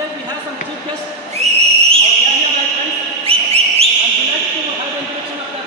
today we have some chief guests. Yahya Bhai friends. And we like to have the introduction of the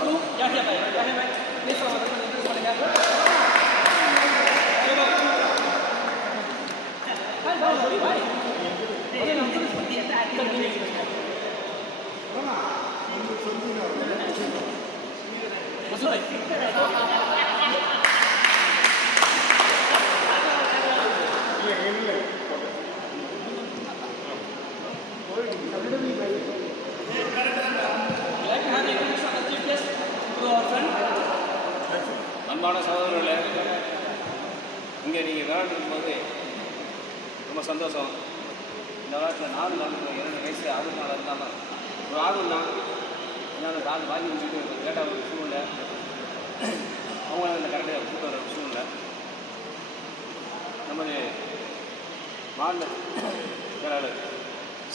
group. Yahya Bhai. Yahya Bhai, please introduce one again. அன்பான சகோதரர்களே, இங்கே நீங்கள் விளையாடும் போது ரொம்ப சந்தோஷம். இந்த விளையாட்டில் 4 நாள் 2 வயசு ஆர்வம் நாள் இருந்தாலும் ஒரு ஆர்வம் தான். என்னால் கால் வாங்கி முடிச்சுட்டு லேட்டாக ஒரு சூழ்நிலை, அவங்கள அந்த கரெக்டாக கூப்பிட்டு வர சூழ்நிலை. நமது மாநில செயலாளர்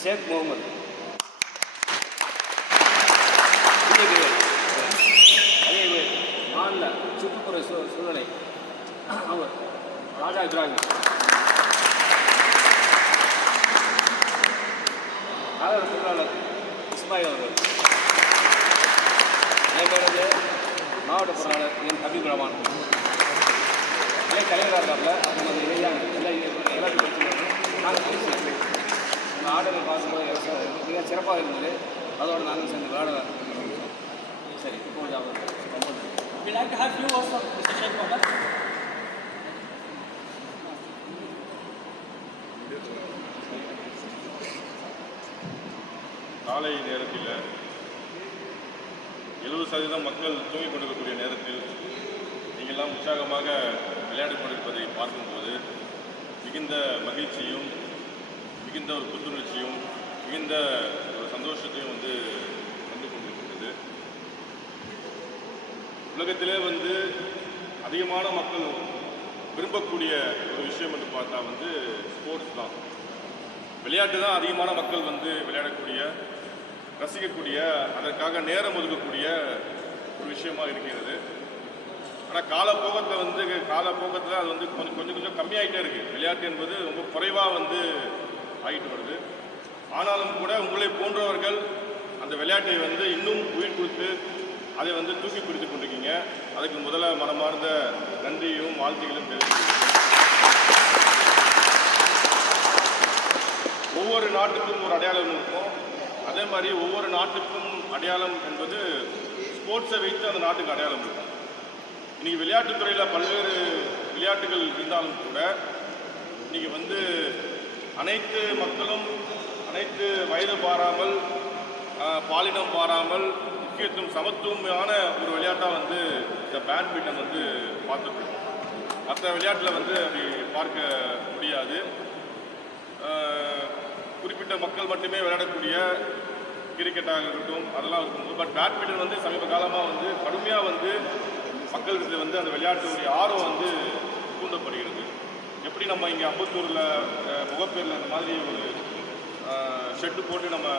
ஷேக் முகமது அதே மாநில சுற்றுப்புற சூழ்நிலை அவர் ராஜா இப்ராஹிம், ஆதரவு பொருளாளர் இஸ்மாயில் அவர்கள், அதேமாதிரி மாவட்ட பொருளாளர் என் ஹபீப் ரஹ்மான், அதே தலைவராக இருக்காப்புல. அவங்க வந்து எளிதாக எல்லாத்தையும் பேசுகிறாங்க. நாங்கள் பேசி நம்ம ஆர்டர்கள் பார்க்கும்போது மிக சிறப்பாக இருந்தது. அதோடு நாங்கள் சேர்ந்து விளையாட சரி. இப்போது we like to have few words from Mr. Sheikh Mohammed. காலை நேரத்தில் 70% மக்கள் தூங்கிக் கொண்டிருக்கக்கூடிய நேரத்தில் நீங்கள்லாம் உற்சாகமாக விளையாடிக் கொண்டிருப்பதை பார்க்கும்போது மிகுந்த மகிழ்ச்சியும் மிகுந்த ஒரு புத்துணர்ச்சியும் மிகுந்த ஒரு சந்தோஷத்தையும் வந்து கொண்டிருக்கின்றது. உலகத்திலே வந்து அதிகமான மக்கள் விரும்பக்கூடிய ஒரு விஷயம் என்று பார்த்தா வந்து ஸ்போர்ட்ஸ் தான். விளையாட்டு தான் அதிகமான மக்கள் வந்து விளையாடக்கூடிய, ரசிக்கக்கூடிய, அதற்காக நேரம் ஒதுக்கக்கூடிய ஒரு விஷயமாக இருக்கிறது. ஆனால் காலப்போக்கத்தில் அது வந்து கொஞ்சம் கம்மியாகிட்டே இருக்குது. விளையாட்டு என்பது ரொம்ப குறைவாக வந்து ஆகிட்டு வருது. ஆனாலும் கூட உங்களை போன்றவர்கள் அந்த விளையாட்டை வந்து இன்னும் உயிர் கொடுத்து அதை வந்து தூக்கி பிடித்து கொண்டிருக்கீங்க. அதுக்கு முதல்ல மனமார்ந்த நன்றியும் வாழ்த்துக்களும் தெரிவித்து, ஒவ்வொரு நாட்டுக்கும் ஒரு அடையாளம் இருக்கும். அதே மாதிரி ஒவ்வொரு நாட்டுக்கும் அடையாளம் என்பது ஸ்போர்ட்ஸை வைத்து அந்த நாட்டுக்கு அடையாளம் இருக்கும். இன்றைக்கி விளையாட்டுத்துறையில் பல்வேறு விளையாட்டுகள் இருந்தாலும் கூட இன்றைக்கி வந்து அனைத்து மக்களும் அனைத்து வயது பாராமல் பாலினம் பாராமல் முக்கியத்துவம் சமத்துவமான ஒரு விளையாட்டாக வந்து இந்த பேட்மிண்டன் வந்து பார்த்துட்ருக்கோம். மற்ற விளையாட்டில் வந்து அப்படி பார்க்க முடியாது. குறிப்பிட்ட மக்கள் மட்டுமே விளையாடக்கூடிய கிரிக்கெட்டாக இருக்கட்டும் அதெல்லாம் இருக்கும். பட் பேட்மிண்டன் வந்து சமீப காலமாக வந்து கடுமையாக வந்து மக்களுக்கு வந்து அந்த விளையாட்டுடைய ஆர்வம் வந்து தூண்டப்படுகிறது. எப்படி நம்ம இங்கே அம்பத்தூரில் முகப்பேரில் இந்த மாதிரி ஒரு ஷெட்டு போட்டு நம்ம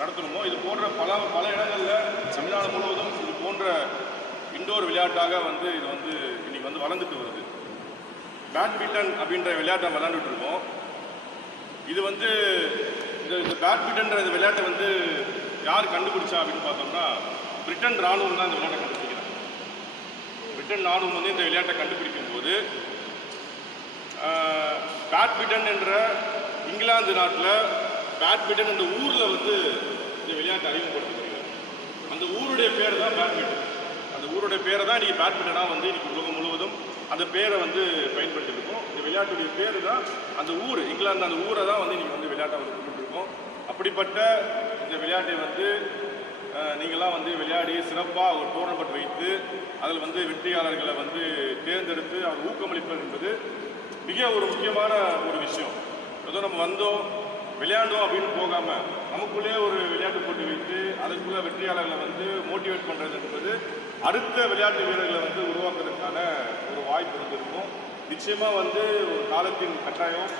நடத்தணுமோ, இது போன்ற பல இடங்களில் தமிழ்நாடு முழுவதும் இது போன்ற இண்டோர் விளையாட்டாக வந்து இது வந்து இன்றைக்கி வந்து வளர்ந்துட்டு வருது. பேட்மிண்டன் அப்படின்ற விளையாட்டை விளையாண்டுட்டு இருக்கோம். இது வந்து இந்த பேட்மிண்டன்ற இந்த விளையாட்டை வந்து யார் கண்டுபிடிச்சா அப்படின்னு பார்த்தோம்னா பிரிட்டன் ராணுவம் தான் இந்த விளையாட்டை கண்டுபிடிக்கிறாங்க. பிரிட்டன் ராணுவம் வந்து இந்த விளையாட்டை கண்டுபிடிக்கும் போது பேட்மிண்டன் என்ற இங்கிலாந்து நாட்டில் பேட்மிண்டன் என்ற ஊரில் வந்து இந்த விளையாட்டை அறிமுகப்படுத்திக்கிறாங்க. அந்த ஊருடைய பேர் தான் பேட்மிண்டன். அந்த ஊருடைய பேரை தான் இன்றைக்கி பேட்மிண்டனாக வந்து இன்றைக்கி உலகம் முழுவதும் அந்த பேரை வந்து பயன்படுத்தியிருக்கோம். இந்த விளையாட்டுடைய பேர் தான் அந்த ஊர், இங்கிலாந்து அந்த ஊரை தான் வந்து இன்றைக்கி வந்து விளையாட்டை வந்து கொண்டுருக்கோம். அப்படிப்பட்ட இந்த விளையாட்டை வந்து நீங்களாம் வந்து விளையாடி சிறப்பாக ஒரு டோர்னமெண்ட் வைத்து அதில் வந்து வெற்றியாளர்களை வந்து தேர்ந்தெடுத்து அவர் ஊக்கமளிப்பது என்பது மிக ஒரு முக்கியமான ஒரு விஷயம். ஏதோ நம்ம வந்தோம் விளையாண்டோம் அப்படின்னு போகாமல் நமக்குள்ளே ஒரு விளையாட்டு போட்டி வைத்து அதுக்குள்ளே வெற்றியாளர்களை வந்து மோட்டிவேட் பண்ணுறது என்பது அடுத்த விளையாட்டு வீரர்களை வந்து உருவாக்குறதுக்கான ஒரு வாய்ப்பு இருந்திருக்கும். நிச்சயமாக வந்து ஒரு காலத்தின் கட்டாயம்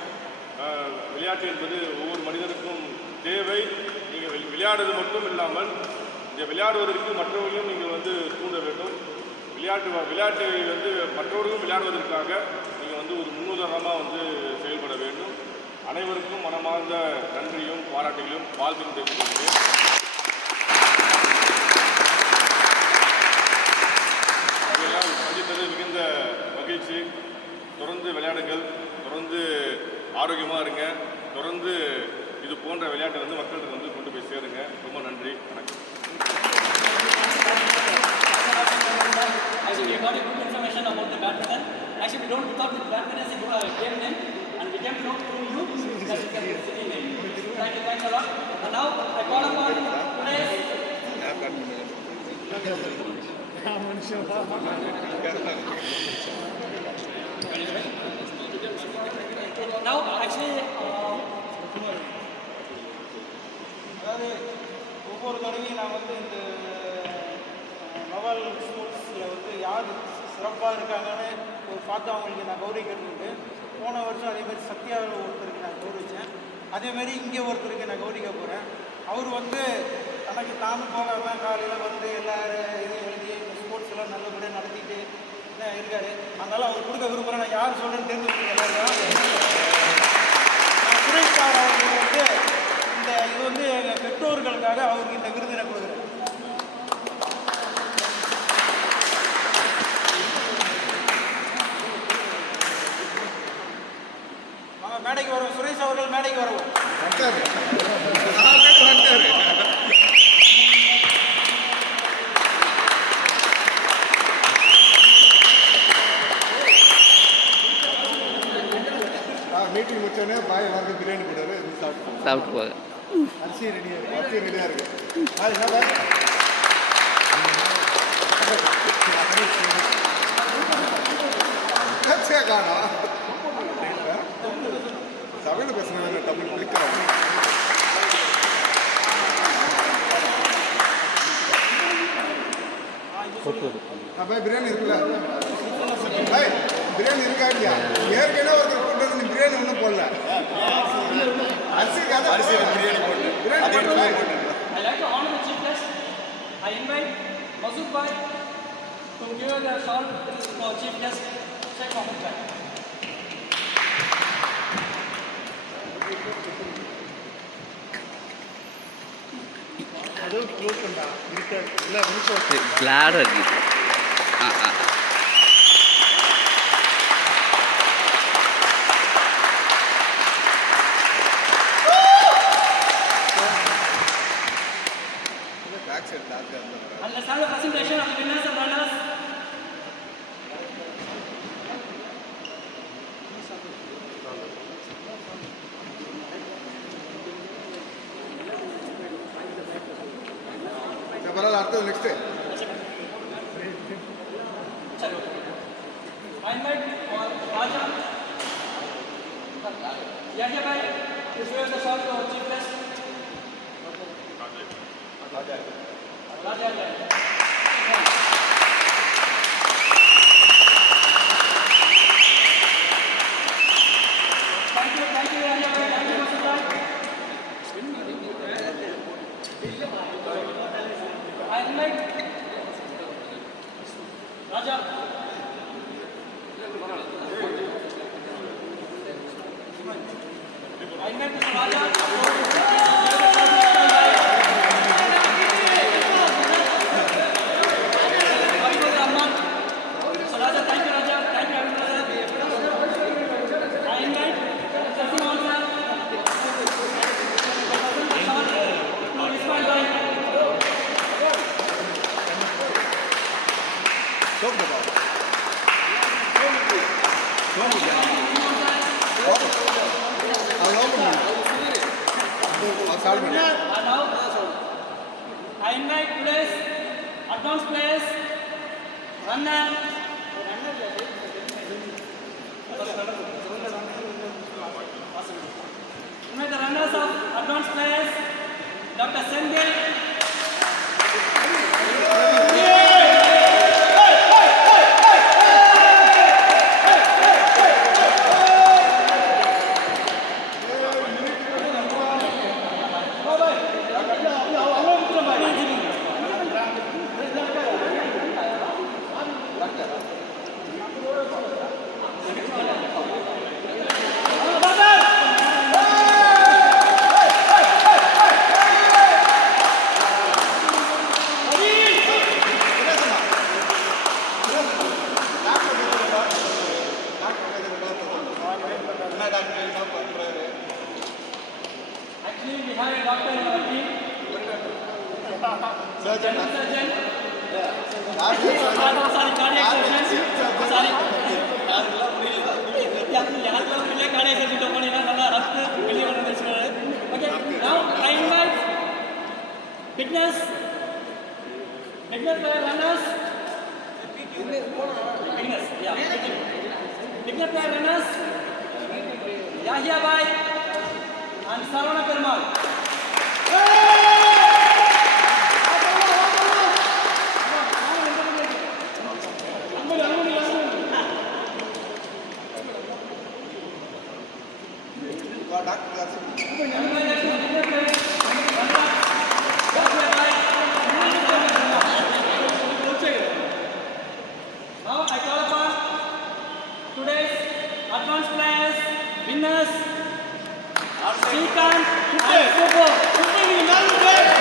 விளையாட்டு என்பது ஒவ்வொரு மனிதனுக்கும் தேவை. நீங்கள் விளையாடுறது மட்டும் இல்லாமல் இந்த விளையாடுவதற்கு மற்றவர்களையும் நீங்கள் வந்து தூண்ட வேண்டும். விளையாட்டு வந்து மற்றவர்களும் விளையாடுவதற்காக நீங்கள் வந்து ஒரு முன்னுதாரணமாக வந்து செயல்பட வேண்டும். அனைவருக்கும் மனமார்ந்த நன்றியும் பாராட்டுகளையும் வாழ்த்தும் தெரிவித்துக் கொள்கிறேன். இதெல்லாம் சந்தித்தது மிகுந்த மகிழ்ச்சி. தொடர்ந்து விளையாடுங்கள், தொடர்ந்து ஆரோக்கியமாக இருங்க, தொடர்ந்து இது போன்ற விளையாட்டை மக்களுக்கு கொண்டு போய் சேருங்க. ரொம்ப நன்றி, வணக்கம். Actually, we got a good information about the badminton. Actually, we don't without the badminton is a game name, and we came to know through you that it can be a city name. Thanks a lot. And now I call upon today's. Now, actually. அதாவது ஒவ்வொரு தடவையும் நான் இந்த நவல் ஸ்கூல்ஸில் யார் சிறப்பாக இருக்காங்கன்னு பார்த்து அவங்களுக்கு நான் கௌரவிக்கிறது. போன வருஷம் அதேமாதிரி சத்யாவில் ஒருத்தருக்கு நான் கௌரவித்தேன். அதேமாதிரி இங்கே ஒருத்தருக்கு நான் கௌரவிக்க போகிறேன். அவர் தனக்கு தானும் போகாமல் காலையில் எல்லா இதையும் எழுதி இந்த ஸ்போர்ட்ஸ் எல்லாம் நல்லபடியாக நடத்திட்டு இருக்கார். அதனால் அவர் கொடுக்க விரும்புகிறேன். நான் யார் சொல்கிறேன்னு தெரிஞ்சுக்கிட்டு எல்லாரும் சுரேஷ் சார் அவர்கள் இது எங்கள் பெற்றோர்களுக்காக அவருக்கு இந்த விருதினை கொடுக்குறேன். மேடைக்கு வரும் சுரேஷ் அவர்கள் மேடைக்கு வரவும். மீட்டிங் முடிச்சோடனே பாய் எல்லாருக்கும் பிரியாணி போட்டாரு, சாப்பிட்டு போங்க. அரிசி ரெடியாக இருக்கு. காணும் சமையல் பேசுனாங்க தமிழ் பிடிக்கிறாங்க. பாய் பிரியாணி இருக்குல்ல? பாய் பிரியாணி இருக்கா இல்லையா? ஏற்கனவே ஒருத்தர் கொண்டு வந்து பிரியாணி ஒன்றும் போடல. அரிசி பிரியாணி போட்டு பிரியாணி போட்டு. I like to honor the chief guest. I invite Masood Bhai to give the shawl to our chief guest, Sheikh Mohammed Bhai. அது க்ளோஸ் பண்ணா இருக்க இல்ல நிமிஷம் கிளாரா இருக்கு. And let's have a presentation of the winners and runners. பரவாயில்ல, அடுத்தது next. I invite Raja Yahya Bhai to share the shawl to our chief guest. Raja Yahya. Thank you Yahya Bhai. Thank you Masood Bhai. I invite Raja. I invite Mr. Raja. I invite players, advanced players, runner. Invite the runners of advanced players, Dr. Sengil. Doctor general surgeon. Sorry, cardiac surgeon. Sorry. யாருக்கெல்லாம் வெளியே cardiac surgeon போனீங்கன்னா நல்லா ரத்து வெளியே வர பேசுவாரு. Okay, now I invite fitness player runners. Fitness, yeah. Fitness player runners. Yahya Bhai and Saravana Perumal. Now I call upon today's advanced players, winners, Srikanth and Subbu.